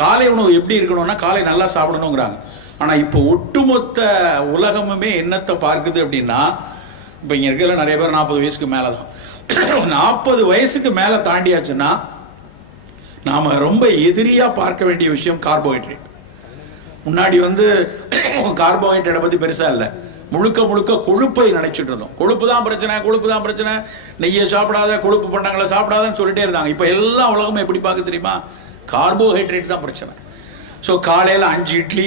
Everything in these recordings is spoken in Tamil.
காலை உணவு எப்படி இருக்கணும்னா காலை நல்லா சாப்பிடணுங்கிறாங்க. ஆனால் இப்போ ஒட்டுமொத்த உலகமுமே என்னத்தை பார்க்குது அப்படின்னா இப்போ இங்கே இருக்கிற நிறைய பேர் நாற்பது வயசுக்கு மேலே தான் நாற்பது வயசுக்கு மேலே தாண்டியாச்சுன்னா நாம் ரொம்ப எதிரியாக பார்க்க வேண்டிய விஷயம் கார்போஹைட்ரேட். முன்னாடி வந்து கார்போஹைட்ரேட்டை பற்றி பெருசாக இல்லை. முழுக்க முழுக்க கொழுப்பை நினைச்சிட்டு இருந்தோம். கொழுப்பு தான் பிரச்சனை கொழுப்பு தான் பிரச்சனை. நெய்யை சாப்பிடாத கொழுப்பு பண்ணாங்களே சாப்பிடாதன்னு சொல்லிட்டே இருந்தாங்க. இப்போ எல்லா உலகமும் எப்படி பார்க்க தெரியுமா? கார்போஹைட்ரேட் தான் பிரச்சனை. ஸோ காலையில் அஞ்சு இட்லி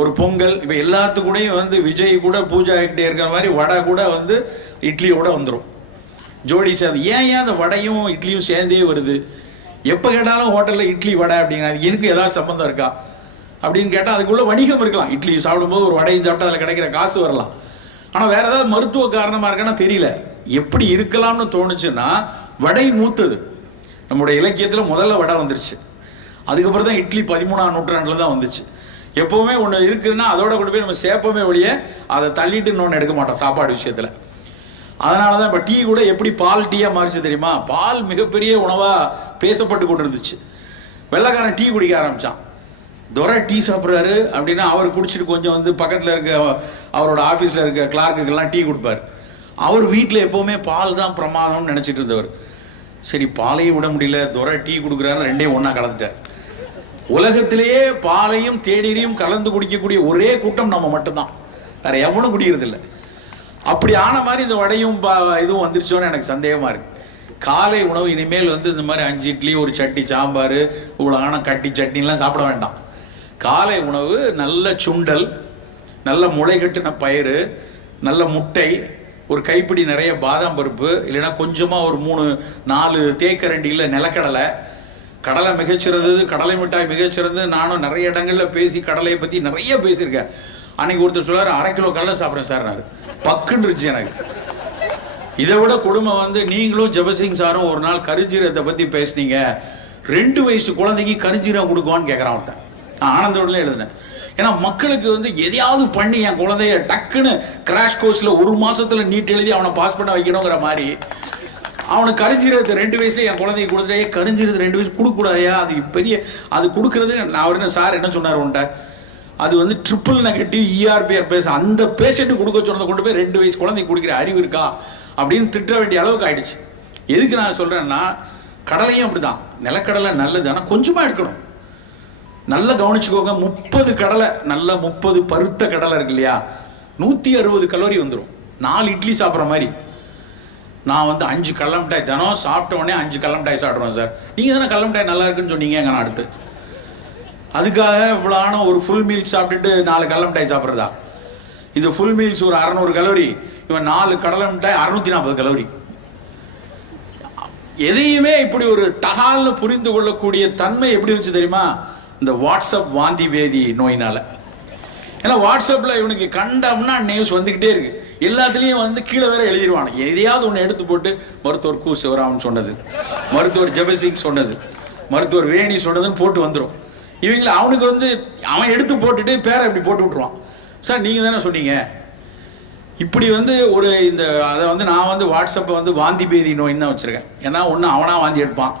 ஒரு பொங்கல் இப்போ எல்லாத்துக்கூடையும் வந்து விஜய் கூட பூஜா ஆகிட்டே இருக்கிற மாதிரி வடை கூட வந்து இட்லியோட வந்துடும் ஜோடி சேர்ந்து. ஏன் ஏன் அந்த வடையும் இட்லியும் சேர்ந்தே வருது? எப்போ கேட்டாலும் ஹோட்டலில் இட்லி வடை அப்படிங்கிறாங்க எனக்கு ஏதாவது சம்மந்தம் இருக்கா? அப்படின்னு கேட்டால் அதுக்குள்ளே வணிகம் இருக்கலாம். இட்லி சாப்பிடும்போது ஒரு வடையும் சாப்பிட்டா அதில் கிடைக்கிற காசு வரலாம். ஆனால் வேறு ஏதாவது மருத்துவ காரணமாக இருக்கேன்னா தெரியல. எப்படி இருக்கலாம்னு தோணுச்சுன்னா வடை மூத்தது. நம்முடைய இலக்கியத்தில் முதல்ல வடை வந்துருச்சு. அதுக்கப்புறம் தான் இட்லி பதிமூணாம் நூற்றாண்டில் தான் வந்துச்சு. எப்போவுமே ஒன்று இருக்குதுன்னா அதோட கொண்டு போய் நம்ம சேர்ப்போமே ஒழிய அதை தள்ளிட்டு இன்னொன்று எடுக்க மாட்டோம் சாப்பாடு விஷயத்தில். அதனால தான் இப்போ டீ கூட எப்படி பால் டீயாக மாறிச்சு தெரியுமா? பால் மிகப்பெரிய உணவாக பேசப்பட்டு கொண்டு இருந்துச்சு வெள்ளைக்காரன் டீ குடிக்க ஆரம்பித்தான் துரை டீ சாப்பிட்றாரு அப்படின்னா அவர் குடிச்சிட்டு கொஞ்சம் வந்து பக்கத்தில் இருக்க அவரோட ஆஃபீஸில் இருக்க கிளார்க்குக்கெல்லாம் டீ கொடுப்பார். அவர் வீட்டில் எப்போவுமே பால் தான் பிரமாதம்னு நினச்சிட்டு இருந்தவர். சரி பாலையும் விட முடியல. துரை டீ கொடுக்குறாரு ரெண்டையும் ஒன்றா கலந்துட்டார். உலகத்திலேயே பாலையும் தேநீரையும் கலந்து குடிக்கக்கூடிய ஒரே கூட்டம் நம்ம மட்டும்தான். வேற எவனும் குடிக்கிறதில்ல. அப்படி ஆன மாதிரி இந்த வடையும் பா- இதுவும் வந்துருச்சோன்னு எனக்கு சந்தேகமா இருக்கு. காலை உணவு இனிமேல் வந்து இந்த மாதிரி அஞ்சு இட்லி ஒரு சட்டி சாம்பார் இவ்வளோ ஆனால் கட்டி சட்னிலாம் சாப்பிட வேண்டாம். காலை உணவு நல்ல சுண்டல் நல்ல முளை கட்டின பயிறு நல்ல முட்டை ஒரு கைப்பிடி நிறைய பாதாம் பருப்பு இல்லைன்னா கொஞ்சமாக ஒரு மூணு நாலு தேக்கரண்டியில் நிலக்கடலை கடலை மிகச்சிறந்தது கடலை மிட்டாய் மிகச்சிறந்தது. நானும் நிறைய இடங்களில் பேசி கடலையை பற்றி நிறைய பேசியிருக்கேன். அன்னைக்கு ஒருத்தர் சொல்றாரு அரை கிலோ கடலை சாப்பிட்றேன் சார் நான் பக்குன்னு இருந்துச்சு எனக்கு. இதை விட கொடுமை வந்து நீங்களும் ஜெபசிங் சாரும் ஒரு நாள் கருஞ்சீரகத்தை பற்றி பேசுனீங்க. ரெண்டு வயசு குழந்தைக்கு கரிஞ்சீரம் கொடுக்குவான்னு கேட்குறான் ஒருத்தன். நான் ஆனந்தோடல எழுதினேன். ஏன்னா மக்களுக்கு வந்து எதையாவது பண்ணி என் குழந்தைய டக்குன்னு கிராஷ் கோர்ஸில் ஒரு மாதத்தில் நீட் எழுதி அவனை பாஸ் பண்ண வைக்கணுங்கிற மாதிரி அவனுக்கு கருஞ்சீரகத்தை ரெண்டு வயசுல என் குழந்தைக்கு கொடுத்துட்டே கருஞ்சீரகத்தை ரெண்டு வயசு கொடுக்கூடாயா அது பெரிய அது கொடுக்கறது நான் அவர் என்ன சார் என்ன சொன்னார் உன்ட்ட அது வந்து ட்ரிபிள் நெகட்டிவ் இஆர்பிஆர் பேச அந்த பேஷண்ட்டு கொடுக்க சொன்னதை கொண்டு போய் ரெண்டு வயசு குழந்தைக்கு கொடுக்குற அறிவு இருக்கா? அப்படின்னு திட்ட வேண்டிய அளவுக்கு ஆயிடுச்சு. எதுக்கு நான் சொல்கிறேன்னா கடலையும் அப்படிதான். நிலக்கடலை நல்லது ஆனால் கொஞ்சமாக எடுக்கணும். நல்லா கவனிச்சுக்கோங்க முப்பது கடலை நல்ல முப்பது பருத்த கடலை இருக்கு இல்லையா? நூற்றி அறுபது கலோரி வந்துடும் நாலு இட்லி சாப்பிட்ற மாதிரி. நான் வந்து அஞ்சு கடலை மிட்டாய் தினம் சாப்பிட்ட உடனே அஞ்சு கடலை மிட்டாய் சாப்பிட்றோம் சார். நீங்கள் தானே கடலை மிட்டாய் நல்லா இருக்குன்னு சொன்னீங்க நான் அடுத்து. அதுக்காக இவ்வளோ ஒரு ஃபுல் மீல்ஸ் சாப்பிட்டுட்டு நாலு கடலை மிட்டாய் சாப்பிட்றதா? இந்த ஃபுல் மீல்ஸ் ஒரு அறநூறு கலோரி இவன் நாலு கடலை மிட்டாய் அறுநூத்தி நாற்பது கலோரி. எதையுமே இப்படி ஒரு டகால்னு புரிந்து கொள்ளக்கூடிய தன்மை எப்படி வச்சு தெரியுமா? இந்த வாட்ஸ்அப் வாந்தி வேதி நோயினால. ஏன்னா வாட்ஸ்அப்பில் இவனுக்கு கண்டம்னா நியூஸ் வந்துக்கிட்டே இருக்கு. எல்லாத்துலேயும் வந்து கீழே வேற எழுதிடுவான் எதையாவது ஒன்று எடுத்து போட்டு மருத்துவர் கு சிவராமன் சொன்னது. மருத்துவர் ஜெபசிங் சொன்னது. மருத்துவர் வேணி சொன்னதுன்னு போட்டு வந்துடும் இவங்கள அவனுக்கு வந்து அவன் எடுத்து போட்டுட்டு பேரை இப்படி போட்டு விட்டுருவான். சார் நீங்கள் தானே சொன்னீங்க. இப்படி வந்து ஒரு இந்த அதை வந்து நான் வந்து வாட்ஸ்அப்பை வந்து வாந்தி பேதி நோயின்னு தான் வச்சுருக்கேன். ஏன்னா ஒன்று அவனாக வாந்தி எடுப்பான்.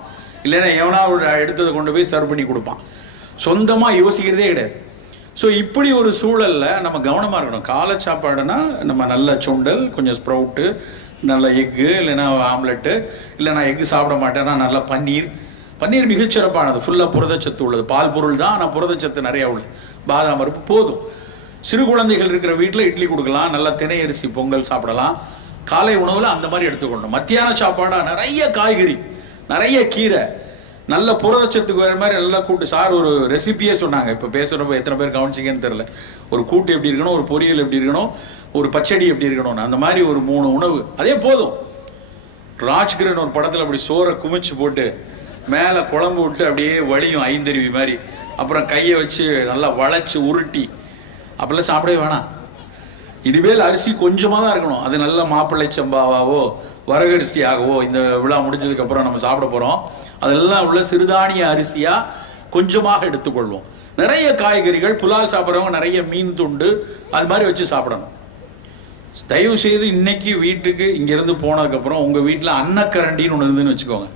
இல்லைன்னா எவனா ஒரு எடுத்ததை கொண்டு போய் சர்வ் பண்ணி கொடுப்பான். சொந்தமாக யோசிக்கிறதே கிடையாது. ஸோ இப்படி ஒரு சூழல்ல நம்ம கவனமாக இருக்கணும். காலை சாப்பாடுனா நம்ம நல்ல சுண்டல் கொஞ்சம் ஸ்ப்ரவுட்டு நல்ல எக்கு இல்லைன்னா ஆம்லெட்டு இல்லை நான் எக்கு சாப்பிட மாட்டேன்னா நல்ல பன்னீர். பன்னீர் மிகச்சிறப்பானது ஃபுல்லாக புரதச்சத்து உள்ளது. பால் பொருள் தான் ஆனால் புரதச்சத்து நிறையா உள்ளது. பாதாம் பருப்பு போதும். சிறு குழந்தைகள் இருக்கிற வீட்டில் இட்லி கொடுக்கலாம் நல்லா தினை அரிசி பொங்கல் சாப்பிடலாம். காலை உணவில் அந்த மாதிரி எடுத்துக்கணும் மத்தியான சாப்பாடாக நிறைய காய்கறி நிறைய கீரை நல்ல புரதச்சத்துக்கு வேற மாதிரி நல்லா கூட்டு. சார் ஒரு ரெசிபியே சொன்னாங்க. இப்போ பேசுகிறப்ப எத்தனை பேர் கவனிச்சிங்கன்னு தெரில ஒரு கூட்டு எப்படி இருக்கணும் ஒரு பொரியல் எப்படி இருக்கணும் ஒரு பச்சடி எப்படி இருக்கணும் அந்த மாதிரி ஒரு மூணு உணவு. அதே போதும். ராஜ்கிரன் ஒரு படத்தில் அப்படி சோறை குமிச்சு போட்டு மேலே குழம்பு விட்டு அப்படியே வழியும் ஐந்தருவி மாதிரி. அப்புறம் கையை வச்சு நல்லா வளைச்சு உருட்டி. அப்படிலாம் சாப்பிடவே வேணாம். இனிமேல் அரிசி கொஞ்சமாக தான் இருக்கணும். அது நல்ல மாப்பிள்ளை சம்பாவாவோ வரகரிசியாகவோ இந்த விழா முடிஞ்சதுக்கப்புறம் நம்ம சாப்பிட போகிறோம் அதெல்லாம் உள்ள சிறுதானிய அரிசியாக கொஞ்சமாக எடுத்துக்கொள்வோம். நிறைய காய்கறிகள் புலால் சாப்பிட்றவங்க நிறைய மீன் துண்டு அது மாதிரி வச்சு சாப்பிடணும். தயவு செய்து இன்னைக்கு வீட்டுக்கு இங்கேருந்து போனதுக்கப்புறம் உங்கள் வீட்டில் அன்னக்கரண்டின்னு ஒன்று இருந்துன்னு வச்சுக்கோங்க.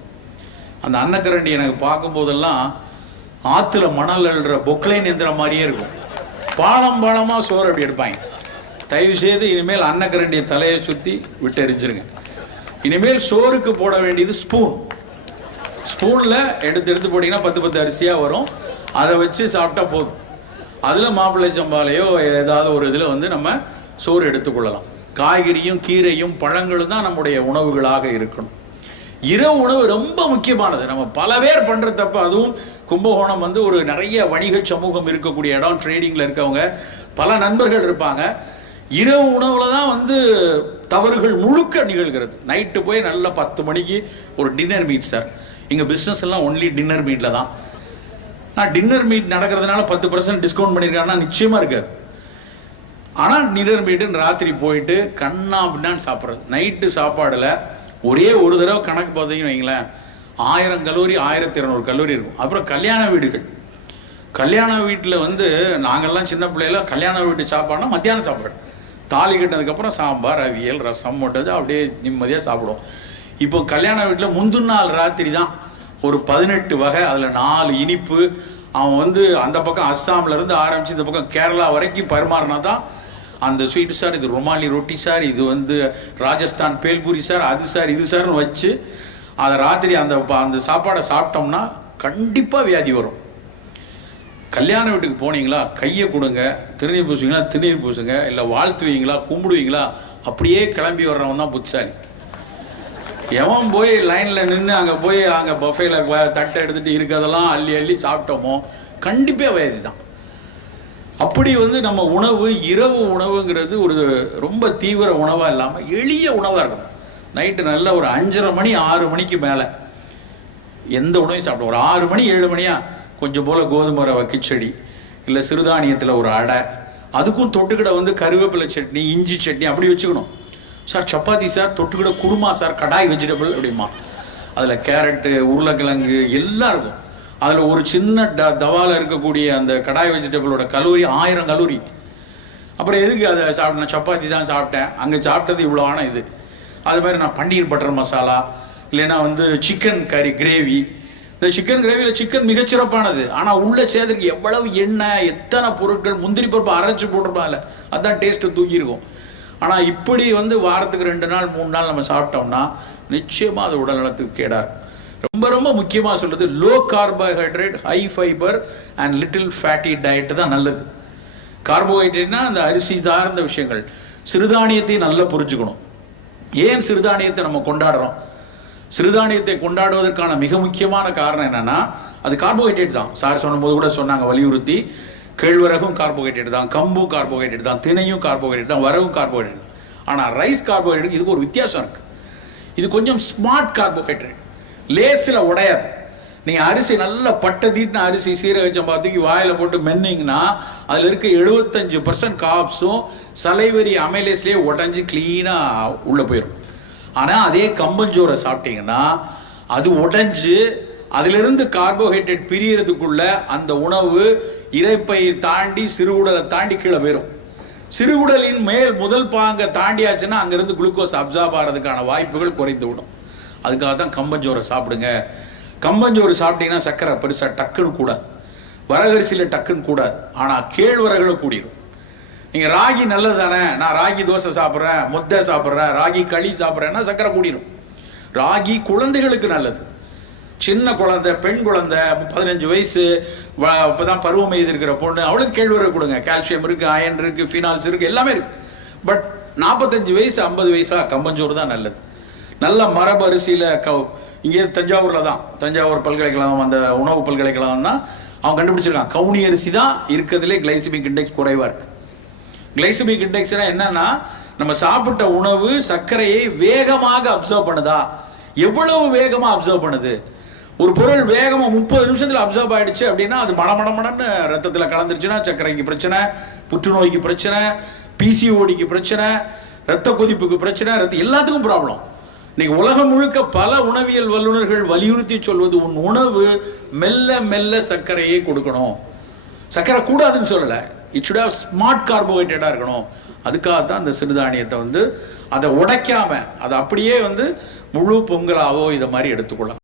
அந்த அன்னக்கரண்டி எனக்கு பார்க்கும்போதெல்லாம் ஆற்றுல மணல் அள்ளுற பொக்லைன் எந்திர மாதிரியே இருக்கும். பாலம் பாலமாக சோறு அப்படி எடுப்பாங்க. தயவு செய்து இனிமேல் அன்னக்கரண்டியை தலையை சுற்றி விட்டு எரிஞ்சிருங்க இனிமேல் சோறுக்கு போட வேண்டியது ஸ்பூன் ஸ்பூன்ல எடுத்து எடுத்து போட்டீங்கன்னா பத்து பத்து அரிசியா வரும். அதை வச்சு சாப்பிட்டா போதும். அதுல மாப்பிள்ளை சம்பாலையோ ஏதாவது ஒரு இதுல வந்து நம்ம சோறு எடுத்துக்கொள்ளலாம். காய்கறியும் கீரையும் பழங்களும் தான் நம்முடைய உணவுகளாக இருக்கணும். இரவு உணவு ரொம்ப முக்கியமானது. நம்ம பல பேர் பண்ற தப்பு அதுவும் கும்பகோணம் வந்து ஒரு நிறைய வணிக சமூகம் இருக்கக்கூடிய இடம் ட்ரேடிங்ல இருக்கவங்க பல நண்பர்கள் இருப்பாங்க. இரவு உணவுல தான் வந்து தவறுகள் முழுக்க நிகழ்கிறது. நைட்டு போய் நல்ல பத்து மணிக்கு ஒரு டின்னர் மீட் சார் எங்கள் பிஸ்னஸ் எல்லாம் ஒன்லி டின்னர் மீட்டில் தான். நான் டின்னர் மீட் நடக்கிறதுனால பத்து பர்சன்ட் டிஸ்கவுண்ட் பண்ணியிருக்காங்கன்னா நிச்சயமாக இருக்காது ஆனால் டின்னர் மீட்டுன்னு ராத்திரி போயிட்டு கண்ணா பின்னான்னு சாப்பிட்றது. நைட்டு சாப்பாடில் ஒரே ஒரு தடவை கணக்கு பார்த்தீங்கன்னு வைங்களேன். ஆயிரம் கல்லூரி ஆயிரத்தி இரநூறு கல்லூரி இருக்கும். அப்புறம் கல்யாண வீடுகள். கல்யாண வீட்டில் வந்து நாங்கள்லாம் சின்ன பிள்ளையில கல்யாண வீட்டு சாப்பாடுனா மத்தியானம் சாப்பாடு. தாலி கட்டினதுக்கப்புறம் சாம்பார் அவியல் ரசம் போட்டது அப்படியே நிம்மதியாக சாப்பிடுவோம். இப்போ கல்யாண வீட்டில் முந்தின நாள் ராத்திரி தான். ஒரு பதினெட்டு வகை அதில் நாலு இனிப்பு. அவன் வந்து அந்த பக்கம் அஸ்ஸாம்லேருந்து இருந்து இந்த பக்கம் கேரளா வரைக்கும் பரிமாறினா தான் அந்த ஸ்வீட் சார் இது ரொமாலி ரொட்டி சார் இது வந்து ராஜஸ்தான் பேல்பூரி சார் அது சார் இது சார்னு வச்சு அதை ராத்திரி அந்த அந்த சாப்பாடை சாப்பிட்டோம்னா கண்டிப்பாக வியாதி வரும். கல்யாண வீட்டுக்கு போனீங்களா கையை கொடுங்க திருநீர் பூசுவீங்களா திருநீர் பூசுங்க இல்லை வாழ்த்துவீங்களா கும்பிடுவீங்களா அப்படியே கிளம்பி வர்றவன் தான் புத்திசாலி. எவன் போய் லைனில் நின்று அங்கே போய் அங்கே பஃபேல தட்டை எடுத்துட்டு இருக்கிறதெல்லாம் அள்ளி அள்ளி சாப்பிட்டோமோ கண்டிப்பாக வயது தான். அப்படி வந்து நம்ம உணவு இரவு உணவுங்கிறது ஒரு ரொம்ப தீவிர உணவாக இல்லாமல் எளிய உணவாக இருக்கணும். நைட்டு நல்ல ஒரு அஞ்சரை மணி ஆறு மணிக்கு மேலே எந்த உணவையும் சாப்பிடும் ஒரு ஆறு மணி ஏழு மணியாக கொஞ்சம் போல் கோதுமை வக்கிச்செடி இல்லை சிறுதானியத்தில் ஒரு அடை அதுக்கும் தொட்டுக்கிட வந்து கருவேப்பிலை சட்னி இஞ்சி சட்னி அப்படி வச்சுக்கணும். சார் சப்பாத்தி சார் தொட்டுக்கிட குருமா சார் கடாய் வெஜிடபிள் அப்படிமா அதில் கேரட்டு உருளைக்கிழங்கு எல்லாம் இருக்கும். அதில் ஒரு சின்ன ட தவாவில் இருக்கக்கூடிய அந்த கடாய் வெஜிடபிளோட கலோரி ஆயிரம் கலோரி. அப்புறம் எதுக்கு அதை சாப்பிட்டேன் சப்பாத்தி தான் சாப்பிட்டேன். அங்கே சாப்பிட்டது இவ்வளோ ஆனால் இது. அது மாதிரி நான் பன்னீர் பட்டர் மசாலா இல்லைன்னா வந்து சிக்கன் கறி கிரேவி இந்த சிக்கன் கிரேவியில் சிக்கன் மிகச்சிறப்பானது. ஆனால் உள்ள சேர்த்துக்கு எவ்வளவு எண்ணெய் எத்தனை பொருட்கள் முந்திரி பருப்பு அரைச்சி போட்டிருப்பாங்கல்ல அதான் டேஸ்ட்டு தூக்கியிருக்கும் ஆனால் இப்படி வந்து வாரத்துக்கு ரெண்டு நாள் மூணு நாள் நம்ம சாப்பிட்டோம்னா நிச்சயமாக அது உடல் நலத்துக்கு கேடார் ரொம்ப ரொம்ப முக்கியமாக சொல்றது low carbohydrate high fibre and little fatty diet தான் நல்லது. கார்போஹைட்ரேட்னா அந்த அரிசி சார்ந்த விஷயங்கள். சிறுதானியத்தையும் நல்லா புரிஞ்சுக்கணும். ஏன் சிறுதானியத்தை நம்ம கொண்டாடுறோம்? சிறுதானியத்தை கொண்டாடுவதற்கான மிக முக்கியமான காரணம் என்னன்னா அது கார்போஹைட்ரேட் தான். சார் சொன்னபோது கூட சொன்னாங்க வலியுறுத்தி. கேழ்வரகும் கார்போஹைட்ரேட் தான் கம்பும் கார்போஹைட்ரேட் தான் தினையும் கார்போஹைட்ரேட் தான் வரவும் கார்போஹைட்ரேட் தான். ஆனால் ரைஸ் கார்போஹைட்ரேட் இதுக்கு ஒரு வித்தியாசம் இருக்கு. இது கொஞ்சம் ஸ்மார்ட் கார்போஹைட்ரேட் லேஸில் உடையாது. நீங்கள் அரிசி நல்ல பட்டை தீட்டின அரிசி சீரக பார்த்துக்கி வாயில் போட்டு மென்னிங்கன்னா அதில் இருக்க எழுபத்தஞ்சு பர்சன்ட் காப்ஸும் சலைவரி அமைலேஸ்லேயே உடஞ்சி க்ளீனாக உள்ளே போயிடும் ஆனால் அதே கம்பஞ்சோரை சாப்பிட்டீங்கன்னா அது உடைஞ்சு அதிலிருந்து கார்போஹைட்ரேட் பிரியறதுக்குள்ள அந்த உணவு இறைப்பை தாண்டி சிறுகுடலை தாண்டி கீழே போயிடும் சிறுகுடலின் மேல் முதல் பாங்கை தாண்டியாச்சுன்னா அங்கேருந்து குளுக்கோஸ் அப்சார்ப் ஆகிறதுக்கான வாய்ப்புகள் குறைந்து விடும். அதுக்காக தான் கம்பஞ்சோரை சாப்பிடுங்க. கம்பஞ்சோறு சாப்பிட்டீங்கன்னா சக்கரை பெருசாக டக்குன்னு கூடாது வரகரிசியில் டக்குன்னு கூடாது ஆனால் கேழ்வரகுல கூடியிடும் நீங்கள் ராகி நல்லது தானே நான் ராகி தோசை சாப்பிட்றேன் முத்தை சாப்பிட்றேன் ராகி களி சாப்பிட்றேன்னா சக்கரை கூடிரும் ராகி குழந்தைகளுக்கு நல்லது. சின்ன குழந்தை பெண் குழந்தை பதினஞ்சு வயசு வ- இப்பதான் பருவம் இருக்கிற பொண்ணு அவளுக்கு கேழ்வரகு கொடுங்க. கால்சியம் இருக்கு அயன் இருக்கு ஃபினால்ஸ் இருக்கு எல்லாமே இருக்கு. பட் நாற்பத்தஞ்சு வயசு ஐம்பது வயசா கம்பஞ்சோறு தான் நல்லது. நல்ல மரபு அரிசியில் க இங்கே தஞ்சாவூரில் தான். தஞ்சாவூர் பல்கலைக்கழகம் அந்த உணவு பல்கலைக்கழகம் தான் கண்டுபிடிச்சிருக்கான் கவுனி அரிசி தான் இருக்கிறதுலே கிளைசிமிக் இண்டெக்ஸ் குறைவாக இருக்கு. கிளைசமிக் இண்டெக்ஸ்னா என்னன்னா நம்ம சாப்பிட்ட உணவு சர்க்கரையை வேகமாக அப்சர்வ் பண்ணுதா? எவ்வளவு வேகமாக அப்சர்வ் பண்ணுது? ஒரு பொருள் வேகமாக முப்பது நிமிஷத்தில் அப்சர்வ் ஆயிடுச்சு அப்படின்னா அது மடமடமடன்னு ரத்தத்தில் கலந்துருச்சுன்னா சர்க்கரைக்கு பிரச்சனை புற்றுநோய்க்கு பிரச்சனை பிசிஓடிக்கு பிரச்சனை ரத்த கொதிப்புக்கு பிரச்சனை ரத்த எல்லாத்துக்கும் ப்ராப்ளம் இன்னைக்கு உலகம் முழுக்க பல உணவியல் வல்லுநர்கள் வலியுறுத்தி சொல்வது உன் உணவு மெல்ல மெல்ல சர்க்கரையை கொடுக்கணும். சர்க்கரை கூடாதுன்னு சொல்லலை. இட் சுட் ஹவ் ஸ்மார்ட் கார்போஹைட்ரேட்டாக இருக்கணும். அதுக்காக தான் இந்த சிறுதானியத்தை வந்து அதை உடைக்காம அதை அப்படியே வந்து முழு பொங்கலாவோ இதை மாதிரி எடுத்துக்கொள்ளலாம்.